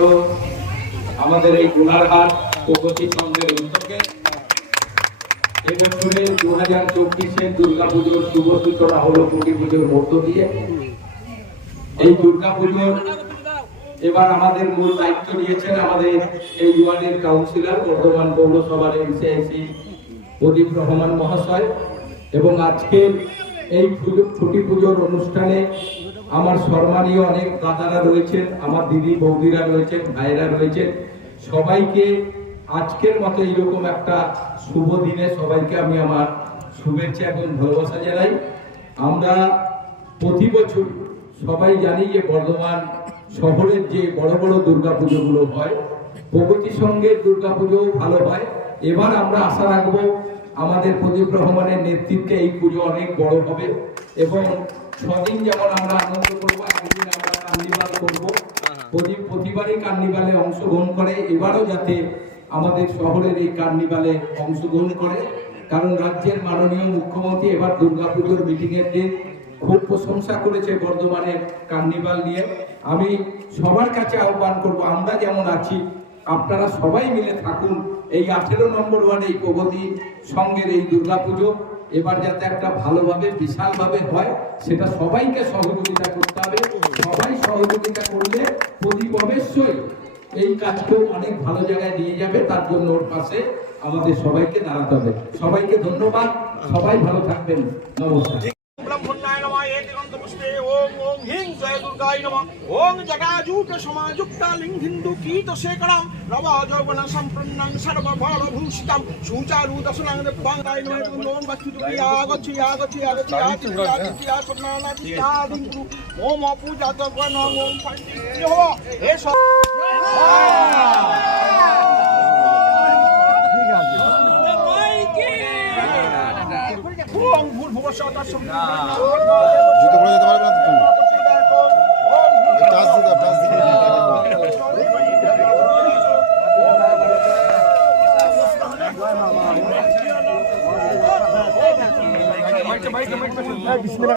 হলো আমাদের এই গোলারহাট প্রগতিতন্ত্রের উদ্যোগে। এবছরে দু হাজার চব্বিশে দুর্গাপুজোর শুভ সূচনা হলো কোটি পুজোর মধ্য দিয়ে। এই দুর্গাপুজোর এবার আমাদের মূল দায়িত্ব নিয়েছেন আমাদের এই ইউনিয়নের কাউন্সিলর, বর্ধমান পৌরসভার এমসিআইসি প্রদীপ রহমান মহাশয়। এবং আজকে এই ছুটি পুজোর অনুষ্ঠানে আমার সম্মানীয় অনেক দাদারা রয়েছেন, আমার দিদি বৌদিরা রয়েছেন ভাইরা রয়েছেন। সবাইকে আজকের মতো এইরকম একটা শুভ দিনে সবাইকে আমি আমার শুভেচ্ছা এবং ভালোবাসা জানাই। আমরা প্রতি বছর সবাই জানি যে বর্ধমান শহরের যে বড় বড় দুর্গা পুজোগুলো হয় প্রগতি সঙ্গে দুর্গা পুজোও ভালো হয়। এবার আমরা আশা রাখব আমাদের প্রদীপ রহমানের নেতৃত্বে এই পুজো অনেক বড় হবে এবং ছদিন যেমন আমরা আনন্দ করব একদিন আমরা কার্নিভাল করব। প্রদীপ প্রতিবারই কার্নিভালে অংশগ্রহণ করে এবারও যাতে আমাদের শহরের এই কার্নিভালে অংশগ্রহণ করে। কারণ রাজ্যের মাননীয় মুখ্যমন্ত্রী এবার দুর্গাপুজোর মিটিং এর দিন খুব প্রশংসা করেছে বর্ধমানের কার্নিভাল নিয়ে। আমি সবার কাছে আহ্বান করব আমরা যেমন আছি আপনারা সবাই মিলে থাকুন। এই আঠেরো নম্বর ওয়ার্ডে এই প্রগতি সঙ্গের এই দুর্গাপুজো। এবার যাতে একটা ভালোভাবে, বিশালভাবে হয়, সেটা সবাইকে সহযোগিতা করতে হবে। সবাই সহযোগিতা করলে প্রদীপ অবশ্যই এই কাজকেও অনেক ভালো জায়গায় নিয়ে যাবে। তার জন্য ওর পাশে আমাদের সবাইকে দাঁড়াতে হবে। সবাইকে ধন্যবাদ। সবাই ভালো থাকবেন। নমস্কার। ব্রহ্মণ্যায় নমঃ এতিকন্ত পুষ্পে ওম ওম হিং জয় দুর্গায় নমঃ ওম জগাজুট সমাযুক্তা লিং হিন্দু কীট শেখরম নব যৌবন সম্পন্নং সর্ব বল ভূষিতম সুচারু দশনাং দেবাঙ্গায় নমঃ ওম বচ্চু আগচ্ছি আগচ্ছি আগচ্ছি আগচ্ছি আগচ্ছি আসন্নানাতি আদিং গুরু ওম পূজা তগন ওম পণ্ডিত হে সব ওম ভূর্ভুবস্বঃ তৎসবিতুর্বরেণ্যং জুতো পরে যেতে পারবে না তুমি? টাচ দিতে টাচ দিতে বাইকে বাইকে বাইকে